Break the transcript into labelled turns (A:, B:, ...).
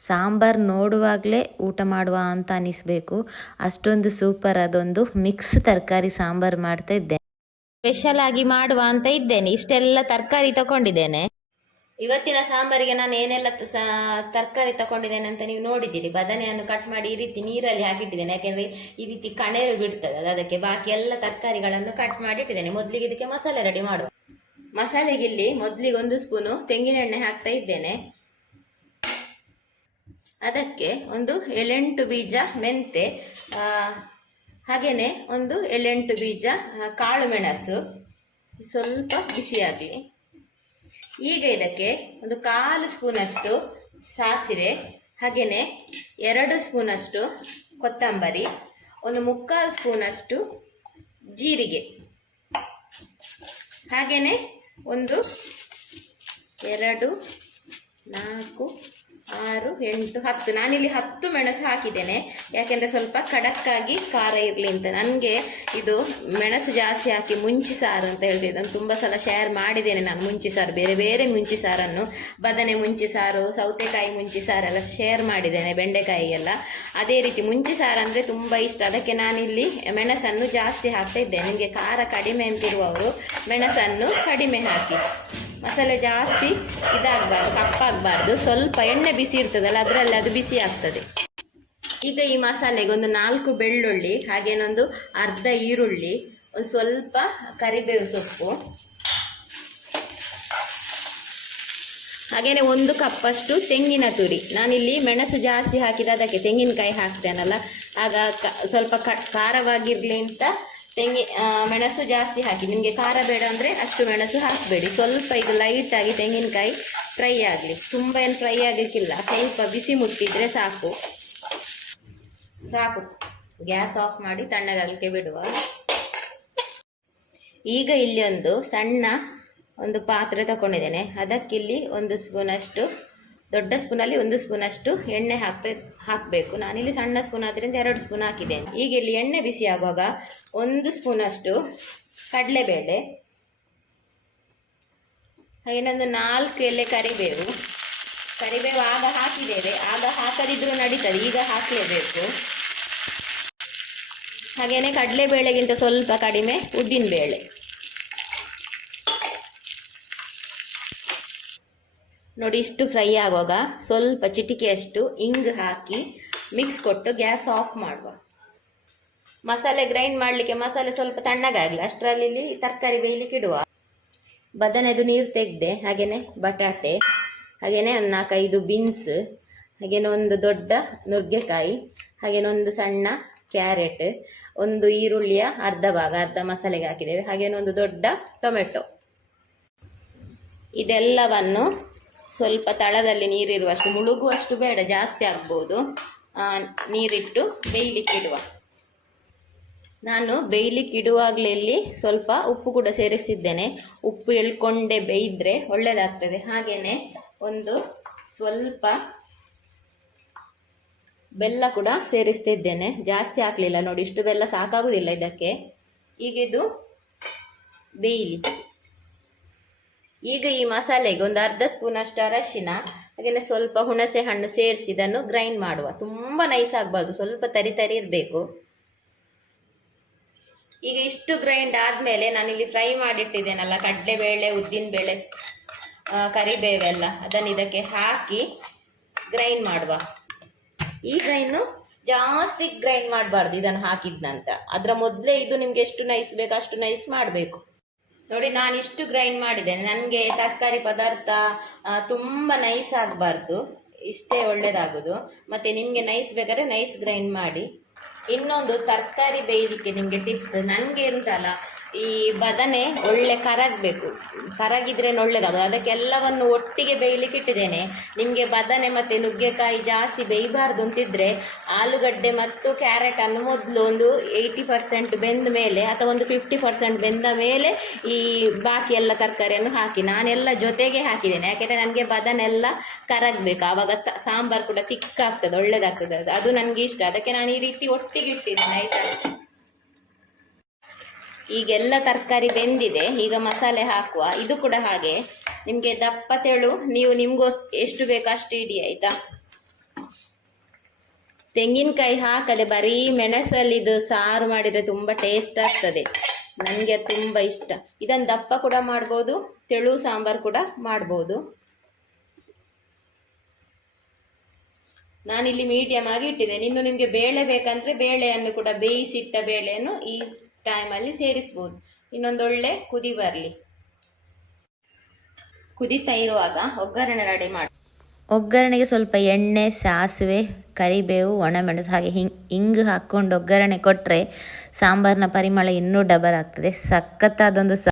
A: ಸಾಂಬಾರು ನೋಡುವಾಗಲೇ ಊಟ ಮಾಡುವ ಅಂತ ಅನಿಸ್ಬೇಕು. ಅಷ್ಟೊಂದು ಸೂಪರ್ ಅದೊಂದು ಮಿಕ್ಸ್ ತರಕಾರಿ ಸಾಂಬಾರು ಮಾಡ್ತಾ ಇದ್ದೆ. ಸ್ಪೆಷಲ್ ಆಗಿ ಮಾಡುವ ಅಂತ ಇದ್ದೇನೆ. ಇಷ್ಟೆಲ್ಲ ತರಕಾರಿ ತಗೊಂಡಿದ್ದೇನೆ. ಇವತ್ತಿನ ಸಾಂಬಾರಿಗೆ ನಾನು ಏನೆಲ್ಲ ತರಕಾರಿ ತಗೊಂಡಿದ್ದೇನೆ ಅಂತ ನೀವು ನೋಡಿದ್ದೀರಿ. ಬದನೆಯನ್ನು ಕಟ್ ಮಾಡಿ ಈ ರೀತಿ ನೀರಲ್ಲಿ ಹಾಕಿಟ್ಟಿದ್ದೇನೆ. ಯಾಕೆಂದ್ರೆ ಈ ರೀತಿ ಕಣೇರು ಬಿಡ್ತದೆ ಅದು. ಅದಕ್ಕೆ ಬಾಕಿ ಎಲ್ಲ ತರಕಾರಿಗಳನ್ನು ಕಟ್ ಮಾಡಿ ಇಟ್ಟಿದ್ದೇನೆ. ಮೊದಲಿಗೆ ಇದಕ್ಕೆ ಮಸಾಲೆ ರೆಡಿ ಮಾಡುವ. ಮಸಾಲೆಗೆ ಇಲ್ಲಿ ಮೊದಲಿಗೆ ಒಂದು ಸ್ಪೂನು ತೆಂಗಿನೆಣ್ಣೆ ಹಾಕ್ತಾ ಇದ್ದೇನೆ. ಅದಕ್ಕೆ ಒಂದು ಎಳೆಂಟು ಬೀಜ ಮೆಂತೆ ಹಾಗೆಯೇ ಒಂದು ಎಳೆಂಟು ಬೀಜ ಕಾಳು ಮೆಣಸು. ಸ್ವಲ್ಪ ಬಿಸಿಯಾಗಲಿ ಈಗ ಇದಕ್ಕೆ ಒಂದು ಕಾಲು ಸ್ಪೂನಷ್ಟು ಸಾಸಿವೆ ಹಾಗೆಯೇ ಎರಡು ಸ್ಪೂನಷ್ಟು ಕೊತ್ತಂಬರಿ, ಒಂದು ಮುಕ್ಕಾಲು ಸ್ಪೂನಷ್ಟು ಜೀರಿಗೆ. ಹಾಗೆಯೇ ಒಂದು, ಎರಡು, ನಾಲ್ಕು ಆರು, ಎಂಟು, ಹತ್ತು. ನಾನಿಲ್ಲಿ ಹತ್ತು ಮೆಣಸು ಹಾಕಿದ್ದೇನೆ. ಯಾಕೆಂದರೆ ಸ್ವಲ್ಪ ಖಡಕ್ಕಾಗಿ ಖಾರ ಇರಲಿ ಅಂತ. ನನಗೆ ಇದು ಮೆಣಸು ಜಾಸ್ತಿ ಹಾಕಿ ಮುಂಚಿ ಸಾರು ಅಂತ ಹೇಳ್ತಿದ್ದೆ. ನಾನು ತುಂಬ ಸಲ ಶೇರ್ ಮಾಡಿದ್ದೇನೆ ನಾನು ಮುಂಚಿ ಸಾರು. ಬೇರೆ ಬೇರೆ ಮುಂಚಿ ಸಾರನ್ನು. ಬದನೆ ಮುಂಚಿ ಸಾರು, ಸೌತೆಕಾಯಿ ಮುಂಚಿ ಸಾರೆಲ್ಲ ಶೇರ್ ಮಾಡಿದ್ದೇನೆ ಬೆಂಡೆಕಾಯಿ ಎಲ್ಲ. ಅದೇ ರೀತಿ ಮುಂಚಿ ಸಾರು ಅಂದರೆ ತುಂಬ ಇಷ್ಟ. ಅದಕ್ಕೆ ನಾನಿಲ್ಲಿ ಮೆಣಸನ್ನು ಜಾಸ್ತಿ ಹಾಕ್ತಾ ಇದ್ದೆ ನನಗೆ ಖಾರ ಕಡಿಮೆ ಅಂತಿರುವವರು ಮೆಣಸನ್ನು ಕಡಿಮೆ ಹಾಕಿ. ಮಸಾಲೆ ಜಾಸ್ತಿ ಇದಾಗಬಾರ್ದು, ಕಪ್ಪಾಗಬಾರ್ದು. ಸ್ವಲ್ಪ ಎಣ್ಣೆ ಬಿಸಿ ಇರ್ತದಲ್ಲ, ಅದರಲ್ಲಿ ಅದು ಬಿಸಿ ಆಗ್ತದೆ. ಈಗ ಈ ಮಸಾಲೆಗೆ ಒಂದು ನಾಲ್ಕು ಬೆಳ್ಳುಳ್ಳಿ ಹಾಗೇನೊಂದು ಅರ್ಧ ಈರುಳ್ಳಿ, ಒಂದು ಸ್ವಲ್ಪ ಕರಿಬೇವು ಸೊಪ್ಪು. ಹಾಗೆಯೇ ಒಂದು ಕಪ್ಪಷ್ಟು ತೆಂಗಿನ ತುರಿ. ನಾನಿಲ್ಲಿ ಮೆಣಸು ಜಾಸ್ತಿ ಹಾಕಿದ, ಅದಕ್ಕೆ ತೆಂಗಿನಕಾಯಿ ಹಾಕ್ತೇನಲ್ಲ. ಆಗ ಸ್ವಲ್ಪ ಕ, ಖಾರವಾಗಿರಲಿ ಅಂತ ತೆಂಗಿ ಮೆಣಸು ಜಾಸ್ತಿ ಹಾಕಿ. ನಿಮಗೆ ಖಾರ ಬೇಡ ಅಂದರೆ ಅಷ್ಟು ಮೆಣಸು ಹಾಕಬೇಡಿ. ಸ್ವಲ್ಪ ಇದು ಲೈಟಾಗಿ ತೆಂಗಿನಕಾಯಿ ಫ್ರೈ ಆಗಲಿ. ತುಂಬ ಏನು ಫ್ರೈ ಆಗಲಿಕ್ಕಿಲ್ಲ. ಸ್ವಲ್ಪ ಬಿಸಿ ಮುಟ್ಟಿದರೆ ಸಾಕು. ಸಾಕು. ಗ್ಯಾಸ್ ಆಫ್ ಮಾಡಿ ತಣ್ಣಗಾಗಲಿಕ್ಕೆ ಬಿಡುವ. ಈಗ ಇಲ್ಲಿ ಒಂದು ಸಣ್ಣ ಒಂದು ಪಾತ್ರೆ ತಗೊಂಡಿದ್ದೇನೆ ಅದಕ್ಕಿಲ್ಲಿ ಒಂದು ಸ್ಪೂನಷ್ಟು ದೊಡ್ಡ ಸ್ಪೂನಲ್ಲಿ ಒಂದು ಸ್ಪೂನಷ್ಟು ಎಣ್ಣೆ ಹಾಕ್ತಾ ಹಾಕಬೇಕು. ನಾನಿಲ್ಲಿ ಸಣ್ಣ ಸ್ಪೂನ್ ಆದ್ದರಿಂದ ಎರಡು ಸ್ಪೂನ್ ಹಾಕಿದ್ದೇನೆ. ಈಗ ಇಲ್ಲಿ ಎಣ್ಣೆ ಬಿಸಿ ಆಗುವಾಗ ಒಂದು ಸ್ಪೂನಷ್ಟು ಕಡಲೆಬೇಳೆ, ಇನ್ನೊಂದು ನಾಲ್ಕು ಎಲೆ ಕರಿಬೇವು. ಕರಿಬೇವು ಆಗ ಹಾಕಿದ್ದೇವೆ. ಆಗ ಹಾಕದಿದ್ರೂ ನಡೀತದೆ. ಈಗ ಹಾಕಲೇಬೇಕು. ಹಾಗೆಯೇ ಕಡಲೆಬೇಳೆಗಿಂತ ಸ್ವಲ್ಪ ಕಡಿಮೆ ಉದ್ದಿನಬೇಳೆ. ನೋಡಿ ಇಷ್ಟು ಫ್ರೈ ಆಗುವಾಗ ಸ್ವಲ್ಪ ಚಿಟಿಕೆಯಷ್ಟು ಇಂಗ್ ಹಾಕಿ ಮಿಕ್ಸ್ ಕೊಟ್ಟು ಗ್ಯಾಸ್ ಆಫ್ ಮಾಡುವ. ಮಸಾಲೆ ಗ್ರೈಂಡ್ ಮಾಡಲಿಕ್ಕೆ ಮಸಾಲೆ ಸ್ವಲ್ಪ ತಣ್ಣಗಾಗಲಿ ಅಷ್ಟರಲ್ಲಿ ಇಲ್ಲಿ ತರಕಾರಿ ಬೇಯಲಿಕ್ಕೆ ಇಡುವ. ಬದನೆದು ನೀರು ತೆಗೆದೆ ಹಾಗೆಯೇ ಬಟಾಟೆ, ಹಾಗೇನೆ ಒಂದು ನಾಲ್ಕೈದು ಬೀನ್ಸ್ ಹಾಗೇನೆ ಒಂದು ದೊಡ್ಡ ನುಗ್ಗೆಕಾಯಿ ಹಾಗೇನೆ ಒಂದು ಸಣ್ಣ ಕ್ಯಾರೆಟ್ ಒಂದು ಈರುಳ್ಳಿಯ ಅರ್ಧ ಭಾಗ, ಅರ್ಧ ಮಸಾಲೆಗೆ ಹಾಕಿದ್ದೇವೆ, ಹಾಗೇನೆ ಒಂದು ದೊಡ್ಡ ಟೊಮೆಟೊ. ಇದೆಲ್ಲವನ್ನು ಸ್ವಲ್ಪ ತಳದಲ್ಲಿ ನೀರಿರುವಷ್ಟು, ಮುಳುಗುವಷ್ಟು ಬೇಡ, ಜಾಸ್ತಿ ಆಗ್ಬೋದು. ನೀರಿಟ್ಟು ಬೇಯಲಿಕ್ಕೆ ಇಡುವ. ನಾನು ಬೇಯಲಿಕ್ಕೆ ಇಡುವಾಗಲಲ್ಲಿ ಸ್ವಲ್ಪ ಉಪ್ಪು ಕೂಡ ಸೇರಿಸ್ತಿದ್ದೇನೆ ಉಪ್ಪು ಎಳ್ಕೊಂಡೆ ಬೇಯಿದ್ರೆ ಒಳ್ಳೆಯದಾಗ್ತದೆ ಹಾಗೆಯೇ ಒಂದು ಸ್ವಲ್ಪ ಬೆಲ್ಲ ಕೂಡ ಸೇರಿಸ್ತಿದ್ದೇನೆ. ಜಾಸ್ತಿ ಹಾಕಲಿಲ್ಲ ನೋಡಿ, ಇಷ್ಟು ಬೆಲ್ಲ ಸಾಕಾಗುವುದಿಲ್ಲ ಇದಕ್ಕೆ. ಈಗ ಇದು ಬೇಯಲಿ ಈಗ ಈ ಮಸಾಲೆಗೆ ಒಂದು ಅರ್ಧ ಸ್ಪೂನ್ ಅಷ್ಟು ಅರಶಿನ ಹಾಗೆಯೇ ಸ್ವಲ್ಪ ಹುಣಸೆ ಹಣ್ಣು ಸೇರಿಸಿ ಇದನ್ನು ಗ್ರೈಂಡ್ ಮಾಡುವ. ತುಂಬ ನೈಸ್ ಆಗಬಾರ್ದು, ಸ್ವಲ್ಪ ತರಿ ತರಿ ಇರಬೇಕು. ಈಗ ಇಷ್ಟು ಗ್ರೈಂಡ್ ಆದಮೇಲೆ ನಾನಿಲ್ಲಿ ಫ್ರೈ ಮಾಡಿಟ್ಟಿದ್ದೇನಲ್ಲ, ಕಡಲೆಬೇಳೆ, ಉದ್ದಿನಬೇಳೆ ಬೇಳೆ ಕರಿಬೇವೆಲ್ಲ ಅದನ್ನು ಇದಕ್ಕೆ ಹಾಕಿ ಗ್ರೈಂಡ್ ಮಾಡುವ. ಈಗ ಇನ್ನು ಜಾಸ್ತಿ ಗ್ರೈಂಡ್ ಮಾಡಬಾರ್ದು, ಇದನ್ನು ಹಾಕಿದ ನಂತರ ಅದರ ಮೊದಲೇ ಇದು ನಿಮ್ಗೆ ಎಷ್ಟು ನೈಸ್ ಬೇಕು, ಅಷ್ಟು ನೈಸ್ ಮಾಡಬೇಕು. ನೋಡಿ, ನಾನು ಇಷ್ಟು ಗ್ರೈಂಡ್ ಮಾಡಿದ್ದೇನೆ ನನಗೆ ತರಕಾರಿ ಪದಾರ್ಥ ತುಂಬಾ ನೈಸ್ ಆಗಬಾರ್ದು. ಇಷ್ಟೇ ಒಳ್ಳೇದಾಗುದು. ಮತ್ತು ನಿಮಗೆ ನೈಸ್ ಬೇಕಾದ್ರೆ ನೈಸ್ ಗ್ರೈಂಡ್ ಮಾಡಿ. ಇನ್ನೊಂದು ತರಕಾರಿ ಬೇಯಲಿಕ್ಕೆ ನಿಮಗೆ ಟಿಪ್ಸ್ ನನಗೆ ಅಂತಲ್ಲ ಈ ಬದನೆ ಒಳ್ಳೆ ಕರಗಬೇಕು. ಕರಗಿದ್ರೆ ಅದಕ್ಕೆ ಅದಕ್ಕೆಲ್ಲವನ್ನು ಒಟ್ಟಿಗೆ ಬೇಯಲಿಕ್ಕೆ ಇಟ್ಟಿದ್ದೇನೆ. ನಿಮಗೆ ಬದನೆ ಮತ್ತು ನುಗ್ಗೆಕಾಯಿ ಜಾಸ್ತಿ ಬೇಯಬಾರ್ದು ಅಂತಿದ್ರೆ ಆಲೂಗಡ್ಡೆ ಮತ್ತು ಕ್ಯಾರೆಟನ್ನು ಮೊದಲು ಒಂದು ಏಯ್ಟಿ ಪರ್ಸೆಂಟ್ ಬೆಂದ ಮೇಲೆ ಅಥವಾ ಒಂದು ಫಿಫ್ಟಿ ಪರ್ಸೆಂಟ್ ಬೆಂದ ಮೇಲೆ ಈ ಬಾಕಿ ಎಲ್ಲ ತರಕಾರಿಯನ್ನು ಹಾಕಿ. ನಾನೆಲ್ಲ ಜೊತೆಗೆ ಹಾಕಿದ್ದೇನೆ. ಯಾಕೆಂದರೆ ನನಗೆ ಬದನೆಲ್ಲ ಕರಗಬೇಕು. ಆವಾಗ ತ, ಸಾಂಬಾರು ಕೂಡ ತಿಕ್ಕಾಗ್ತದೆ, ಒಳ್ಳೇದಾಗ್ತದೆ. ಅದು ಅದು ನನಗೆ ಇಷ್ಟ. ಅದಕ್ಕೆ ನಾನು ಈ ರೀತಿ ಒಟ್ಟಿಗೆ ಇಟ್ಟಿದ್ದೇನೆ. ಆಯಿತಾ? ಈಗೆಲ್ಲ ತರಕಾರಿ ಬೆಂದಿದೆ, ಈಗ ಮಸಾಲೆ ಹಾಕುವ. ಇದು ಕೂಡ ಹಾಗೆ. ನಿಮಗೆ ದಪ್ಪ ತೆಳು ನೀವು ನಿಮಗೂ ಎಷ್ಟು ಬೇಕು ಅಷ್ಟು ಇಡಿ, ಆಯಿತಾ? ತೆಂಗಿನಕಾಯಿ ಹಾಕದೆ ಬರೀ ಮೆಣಸಲ್ಲಿದು ಸಾರು ಮಾಡಿದರೆ ತುಂಬ ಟೇಸ್ಟ್ ಆಗ್ತದೆ. ನನಗೆ ತುಂಬ ಇಷ್ಟ. ಇದನ್ನು ದಪ್ಪ ಕೂಡ ಮಾಡ್ಬೋದು, ತೆಳು ಸಾಂಬಾರು ಕೂಡ ಮಾಡ್ಬೋದು. ನಾನಿಲ್ಲಿ ಮೀಡಿಯಮ್ ಆಗಿ ಇಟ್ಟಿದ್ದೇನೆ. ಇನ್ನು ನಿಮಗೆ ಬೇಳೆ ಬೇಕಂದರೆ ಬೇಳೆಯನ್ನು ಕೂಡ ಬೇಯಿಸಿಟ್ಟ ಬೇಳೆಯನ್ನು ಈ ಟೈಮಲ್ಲಿ ಸೇರಿಸ್ಬೋದು. ಇನ್ನೊಂದೊಳ್ಳೆ ಕುದಿ ಬರಲಿ. ಕುದಿತಾ ಇರುವಾಗ ಒಗ್ಗರಣೆ ರೆಡಿ ಮಾಡಿ.
B: ಒಗ್ಗರಣೆಗೆ ಸ್ವಲ್ಪ ಎಣ್ಣೆ, ಸಾಸಿವೆ, ಕರಿಬೇವು, ಒಣಮೆಣಸು ಹಾಗೆ ಹಿಂಗ್, ಹಿಂಗೆ ಹಾಕ್ಕೊಂಡು ಒಗ್ಗರಣೆ ಕೊಟ್ಟರೆ ಸಾಂಬಾರಿನ ಪರಿಮಳ ಇನ್ನೂ ಡಬಲ್ ಆಗ್ತದೆ. ಸಖತ್ತಾದೊಂದು